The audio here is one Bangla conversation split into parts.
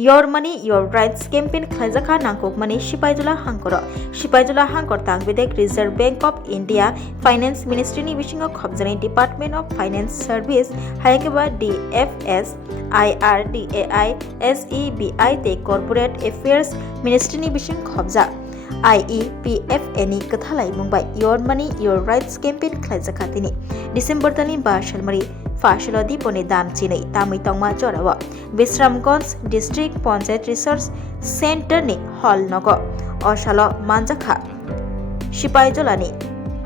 Your Money Your Rights campaign khlaijaka nangkukmani Sipaijula Hangkor. Sipaijula Hangkor tangbedek Reserve Bank of India Finance Ministry ni bisingo khobjani Department of Finance Service hayakeba DFS IRDAI SEBI te Corporate Affairs Ministry ni bising khobja IEPFA ni kathalai mungbai Your Money Your Rights campaign khlaijaka tini December tani 12 salmari Fasilodi pone dam chinai tamai tongma jorawa Visramganj District Panchayat Research Center ni hall nogo Osalo Manjakha Sipaijolani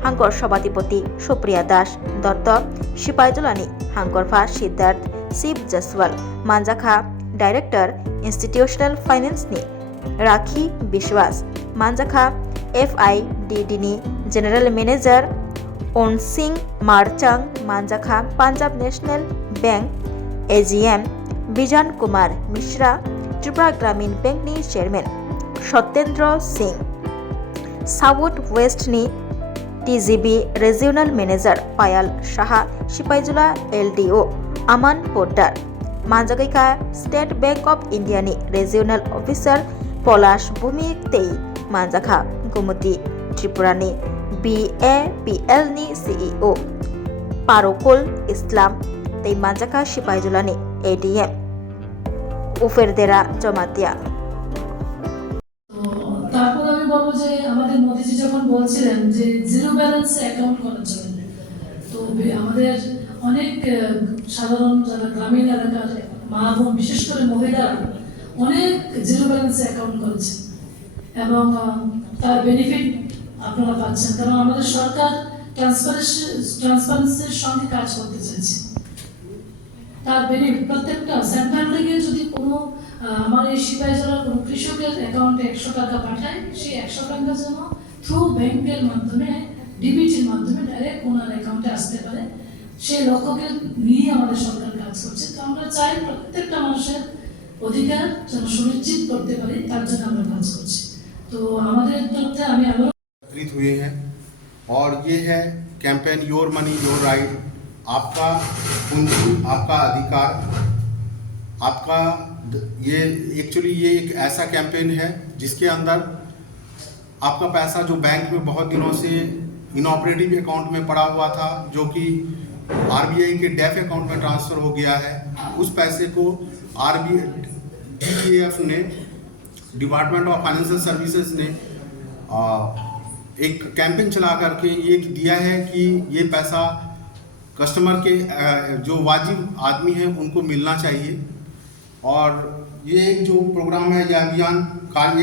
Hangkor Sabhatipati Supriya Das Dotto Sipaijolani Hangkorpha Siddharth Shiv Jaswal Manjakha Director Institutional Finance ni Rakhi Bishwas Manjakha FIDD ni General Manager On Singh Marchang Manjakha Punjab National Bank AGM Bijan Kumar Mishra Tripura Gramin Bank ni Chairman Satyendra Singh South West ni TGB Regional Manager Payal Shaha Sipaijula LDO Aman Poddar Manjagaika State Bank of India ni Regional Officer Polash Bhumik Tei Manjakha Gumuti Tripura ni BAPL ni CEO Parokul Islam Tei Manjakha Sipaijula ni ADM Uferdera Jomatia তারপর আমি বলবো যে আমাদের মোদিজি যখন বলছিলেন যে জিরো ব্যালেন্সে অ্যাকাউন্ট করার জন্য তো আমাদের অনেক সাধারণ যারা গ্রামীণ এলাকার মা বোন বিশেষ করে মহিলারা অনেক জিরো ব্যালেন্সে অ্যাকাউন্ট করেছে এবং তার বেনিফিট আপনারা পাচ্ছেন কারণ আমাদের সরকার ট্রান্সপারেন্সির সঙ্গে কাজ করতে চাইছে তার বেনিফিট প্রত্যেকটা সেন্ট্রাল থেকে যদি কোনো আমার এই সিপাহীজলার কোনো কৃষকের অ্যাকাউন্টে 100 টাকা পাঠায় সেই 100 টাকা যেন থ্রু ব্যাংকের মাধ্যমে ডিবিটির মাধ্যমে ডাইরেক্ট ওনার অ্যাকাউন্টে আসতে পারে সেই লক্ষ্যকে নিয়ে আমাদের সরকার কাজ করছে তো আমরা চাই প্রত্যেকটা মানুষের অধিকার যেন সুনিশ্চিত করতে পারি তার জন্য আমরা কাজ করছি তো আমাদের তরফে আমি আবার हुए हैं और ये है campaign your money your right आपका पूंजी आपका अधिकार आपका ये एक्चुअली ये एक ऐसा कैंपेन है जिसके अंदर आपका पैसा जो बैंक में बहुत दिनों से इनऑपरेटिव अकाउंट में पड़ा हुआ था जो कि आरबीआई के डेफ अकाउंट में ट्रांसफ़र हो गया है उस पैसे को DFS ने डिपार्टमेंट ऑफ फाइनेंशियल सर्विसेज ने एक कैंपेन चला करके ये दिया है कि ये पैसा कस्टमर के जो वाजिब आदमी हैं उनको मिलना चाहिए और ये एक जो प्रोग्राम है यह अभियान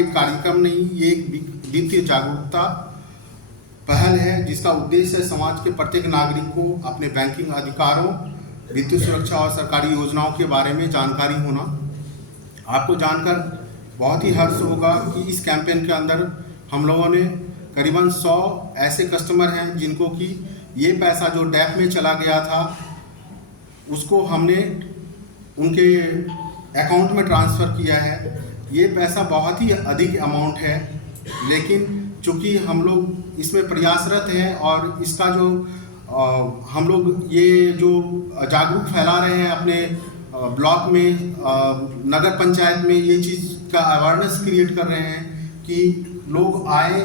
एक कार्यक्रम नहीं ये एक वित्तीय जागरूकता पहल है जिसका उद्देश्य है समाज के प्रत्येक नागरिक को अपने बैंकिंग अधिकारों वित्तीय सुरक्षा और सरकारी योजनाओं के बारे में जानकारी होना। आपको जानकर बहुत ही हर्ष होगा कि इस कैंपेन के अंदर हम लोगों ने करीबन 100 ऐसे कस्टमर हैं जिनको कि ये पैसा जो डैप में चला गया था उसको हमने उनके अकाउंट में ट्रांसफ़र किया है। ये पैसा बहुत ही अधिक अमाउंट है लेकिन चूँकि हम लोग इसमें प्रयासरत हैं और इसका जो हम लोग ये जो जागरूक फैला रहे हैं अपने ब्लॉक में नगर पंचायत में ये चीज़ का अवेयरनेस क्रिएट कर रहे हैं कि लोग आए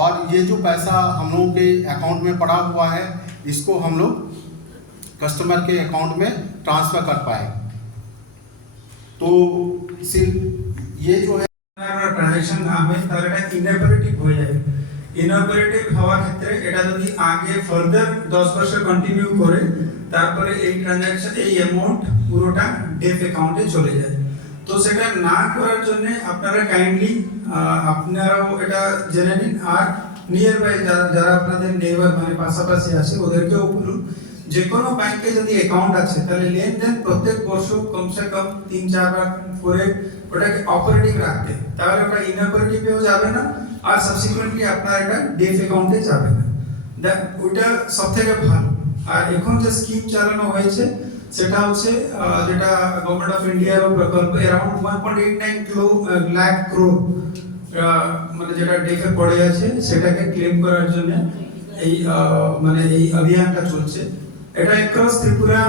और ये जो पैसा हम लोगों के अकाउंट में पड़ा हुआ है इसको हम लोग कस्टमर के अकाउंट में ट्रांसफ़र कर पाए। तो सिर्फ ये जो है ट्रांजैक्शन ना হয় তাহলে এটা ইনঅপারেটিভ হয়ে যাবে ইনঅপারেটিভ হওয়ার ক্ষেত্রে এটা যদি আগে ফার্দার 10 বছর কন্টিনিউ করে তারপরে এই ট্রানজাকশন এই অ্যামাউন্ট পুরোটা ডেফ অ্যাকাউন্টে চলে যায় তো সেটা না করার জন্য আপনারা কাইন্ডলি আপনারাও এটা জেনে নিন আর নিয়ার বাই যারা আপনাদের নেইবার মানে পাশাপাশি আছে ওদেরকেও বলুন যে কোনো ব্যাংকে যদি অ্যাকাউন্ট আছে তাহলে লেনদেন প্রত্যেক বছর কমসে কম 3-4 বার করে ওটাকে অপারেটিভ রাখতে তাহলে ওটা ইনঅপারেটিভেও যাবে না আর সাবসিকুয়েন্টলি আপনার এটা ডেফ অ্যাকাউন্টে যাবে না ওটা সবথেকে ভালো আর এখন যে স্কিম চালানো হয়েছে সেটা হচ্ছে যেটা গভর্নমেন্ট অফ ইন্ডিয়ার প্রকল্প अराउंड 1.89 লাখ crore মানে যেটা ডেফে পড়ে আছে সেটাকে ক্লেম করার জন্য এই মানে এই অভিযানটা চলছে এটা অ্যাক্রস ত্রিপুরা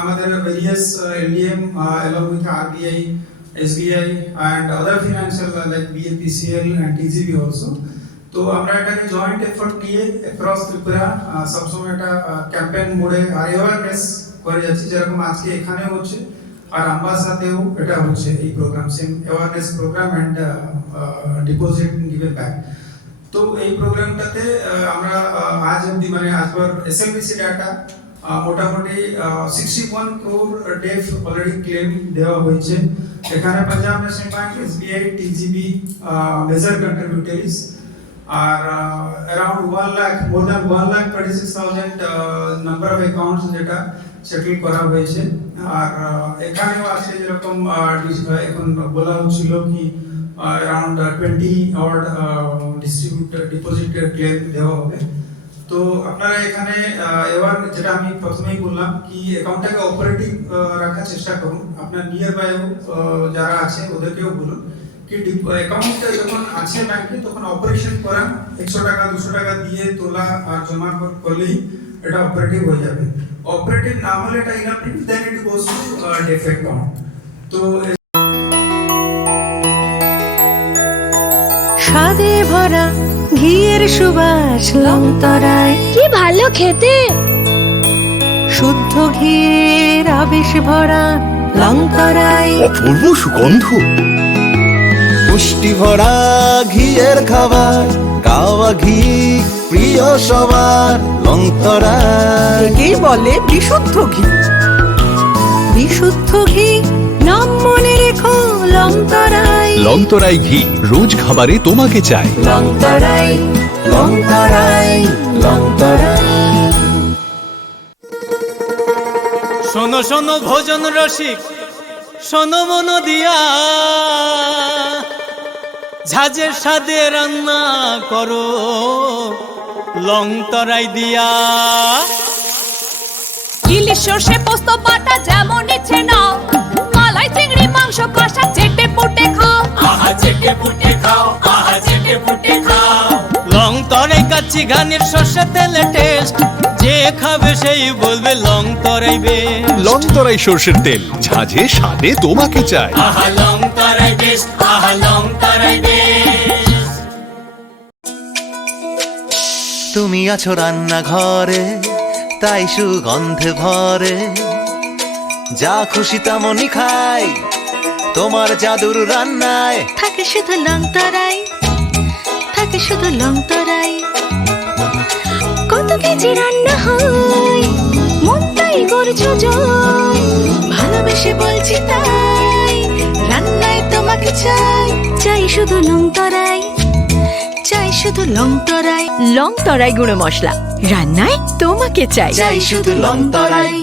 আমাদের various LDM along with RBI SBI and other financial like BAPCL and TGB also. তো আমরা এটাকে জয়েন্ট এফোর্ট নিয়ে অ্যাক্রস ত্রিপুরা সবসময় একটা ক্যাম্পেইন মোডে আর অ্যাওয়ারনেস করে যাচ্ছি, যেরকম আজকে এখানেও হচ্ছে আর আমবাসাতেও এটা হচ্ছে এই program, same awareness program and deposit given back. তো এই প্রোগ্রামটাতে আমরা আজ অবধি মানে আজ পর SLBC ডাটা মোটামুটি 61 crore ডেফ অলরেডি ক্লেম দেওয়া হয়েছে। এখানে Punjab national bank, SBI, TGB major contributories আর around 1 lakh, more than 1,26,000 number of accounts যেটা সেটেল করা হয়েছে। আর এখানেও আছে যেরকম এখন বলা হচ্ছিল কি অ্যারাউন্ড 20 অড ডিপোজিট ক্লেম দেওয়া হবে। তো আপনারা এখানে এবার যেটা আমি প্রথমেই বললাম কি অ্যাকাউন্টটাকে অপারেটিভ রাখার চেষ্টা করুন, আপনার নিয়ার বাই যারা আছে ওদেরকেও বলুন কি অ্যাকাউন্টটা যখন আছে ব্যাংকে তখন অপারেশন করা 100 টাকা 200 টাকা দিয়ে তোলা আর জমা করলেই এটা অপারেটিভ হয়ে যাবে। অপারেটিভ না হলে এটা inoperative, then it goes to DEAF account. তো স্বাদে ভরা ঘিয়ের সুবাস লংতরায়, কি ভালো খেতে। শুদ্ধ ঘিয়ের আবেশ ভরা লংতরায়, অপূর্ব সুগন্ধ, পুষ্টি ভরা ঘিয়ের খাবার, গাওয়া ঘি প্রিয় সবার লংতরায়। একেই বলে বিশুদ্ধ ঘি। বিশুদ্ধ ঘি নাম মনে রেখো লংতরায়। লংতরাই ঘি রোজ খাবারে তোমাকে চাই। লংতরায়, লংতরায়, লংতরায়। শোনো শোনো ভোজন রসিক, শোনো মন দিয়া, ঝাঁঝের স্বাদে রান্না করো লংতরাই দিয়া। ইলিশ সর্ষে পোস্ত বাটা যেমন ইচ্ছে নাও, মালাই চিংড়ি মাংস কষা চেটে পুটে খাও। আহা চেটে পুটে খাও, আহা চেটে পুটে খাও। লংতরাই কাচ্চি ঘানির সর্ষে তেলে টেস্ট, যে খাবে সেই বলবে লংতরাই বেস্ট। লংতরাই সর্ষের তেল, ঝাঁঝে স্বাদে তোমাকে চাই। আহা লংতরাই বেস্ট, আহা লংতরাই বেস্ট। তুমি আছো রান্নাঘরে, তাই সুগন্ধে ভরে, যা খুশি তেমনই খাই তোমার জাদুর রান্নায়। থাকে শুধু লংতরাই, থাকে শুধু লংতরাই। কত কেজি রান্না হয়, মনটাই করছো জয়। ভালোবেসে বলছি তাই, রান্নায় তোমাকে চাই। চাই শুধু লংতরাই, চাই শুধু লংতরাই। লংতরাই গুঁড়ো মশলা, রান্নায় তোমাকে চাই। চাই শুধু লংতরাই।